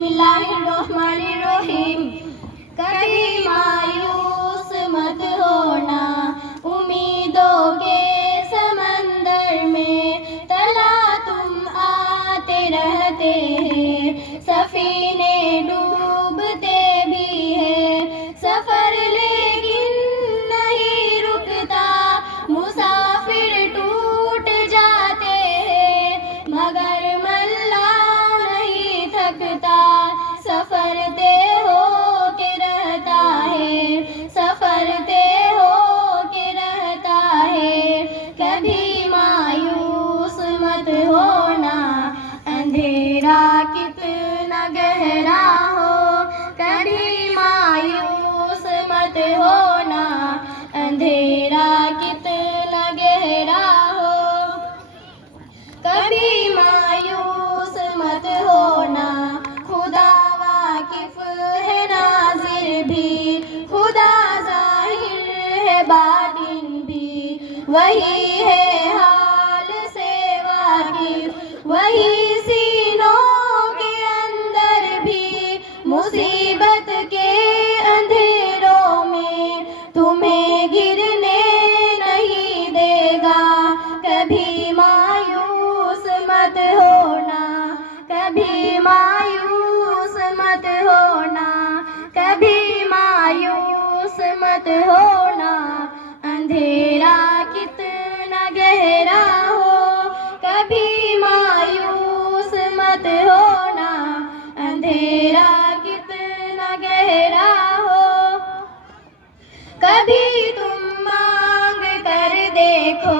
बिस्मिल्लाहिर्रहमानिर्रहीम। कभी मायूस मत होना, उम्मीदों के समंदर में तला तुम आते रहते हैं। सफीने डूबते भी है सफर लेकिन नहीं रुकता, मुसाफिर टूट जाते हैं मगर मल्ला नहीं थकता। सफर तय हो के रहता है, सफर तय हो के रहता है। कभी मायूस मत होना, अंधेरा कितना गहरा हो। कभी मायूस मत होना, अंधेरा कितना गहरा हो। कभी मायूस मत होना, खुदा वाकिफ है नाज़िर भी, खुदा ज़ाहिर है बातिन भी। वही है हाल से वाकिफ, वही सीनों के अंदर भी। मुसीबत के अंधेरों में तुम्हें गिरने नहीं देगा। कभी मायूस मत होना, कभी मायूस मत होना, कभी मायूस मत होना। अंधेरा कितना गहरा हो, कभी मायूस मत होना, अंधेरा कितना गहरा हो। कभी तुम मांग कर देखो,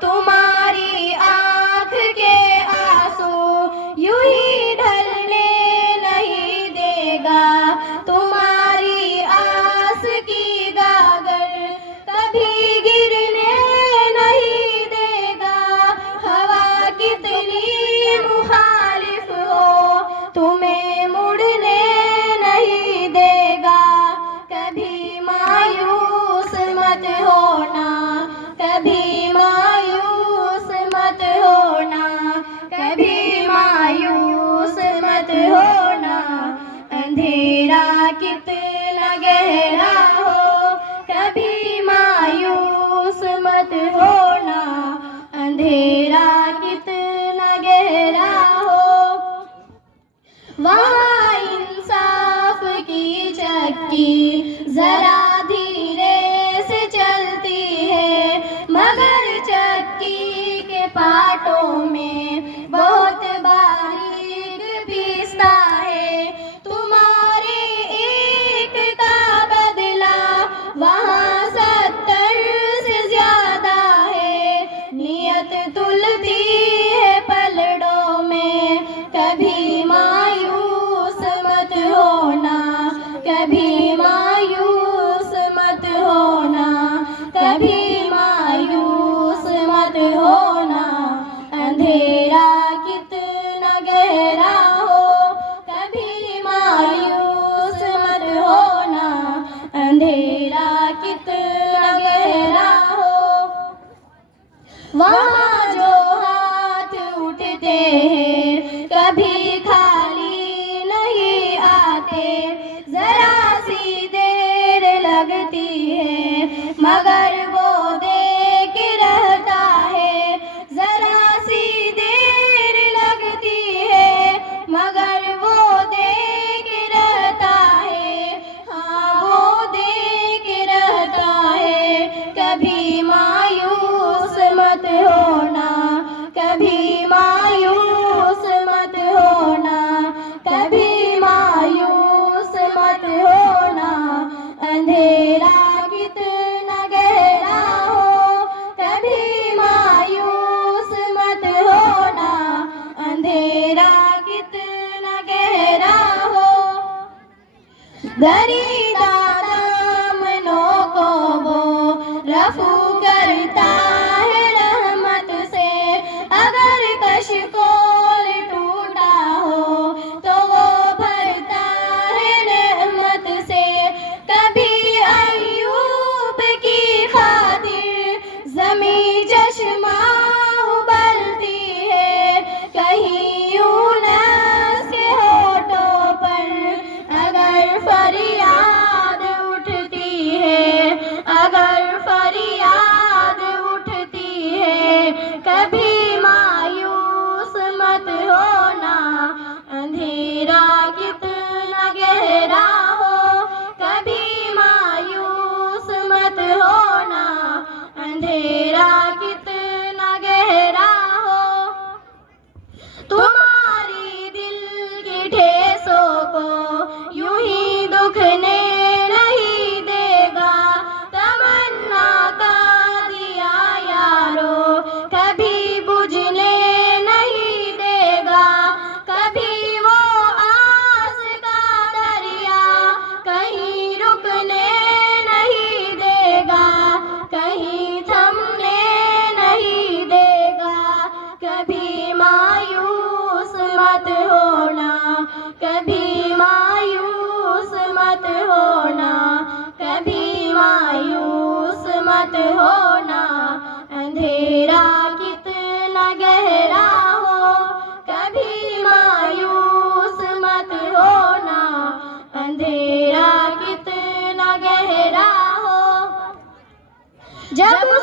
तुम्हारी आँख के आंसू यूं ही ढलने नहीं देगा। तुम्हारी आस की गागर कभी गिरने नहीं देगा। हवा कितनी मुखालिफ हो, तुम्हें मुड़ने नहीं देगा। कभी मायूस मत होना, कभी मायूस मत होना, कभी मायूस मत होना। अंधेरा कितना गहरा हो, कभी मायूस मत होना, अंधेरा कितना गहरा हो। वहाँ इंसाफ की चक्की जरा धीरे से चलती है, मगर चक्की के पाटों में बहुत बारीक पिसता है। तुम्हारे एक का बदला वहाँ 70 से ज्यादा है। नियत तुलती है पलड़ों में, कभी मायूस मत होना, कभी मायूस मत होना, कभी मायूस मत होना। अंधेरा कितना गहरा हो, कभी मायूस मत होना, अंधेरा कितना गहरा हो। वहाँ जो हाथ उठते हैं कभी खाली नहीं आते। जरा सी देर लगती है मगर वो देख रहता है। जरा सी देर लगती है मगर वो देख रहता है। हाँ वो देख रहता है। कभी मायूस मत होना, कभी मायूस मत होना, कभी मायूस मत होना। अंधेरा कितना गहरा हो, कभी मायूस मत होना, अंधेरा कितना गहरा हो। दरीदा दामनों को वो रफू करता है रहमत से। अगर कशकोल टूटा हो तो वो भरता है रहमत से। कभी अय्यूब की खातिर ज़मीं चश्मा उबलती है, कहीं यूनुस के होठों जब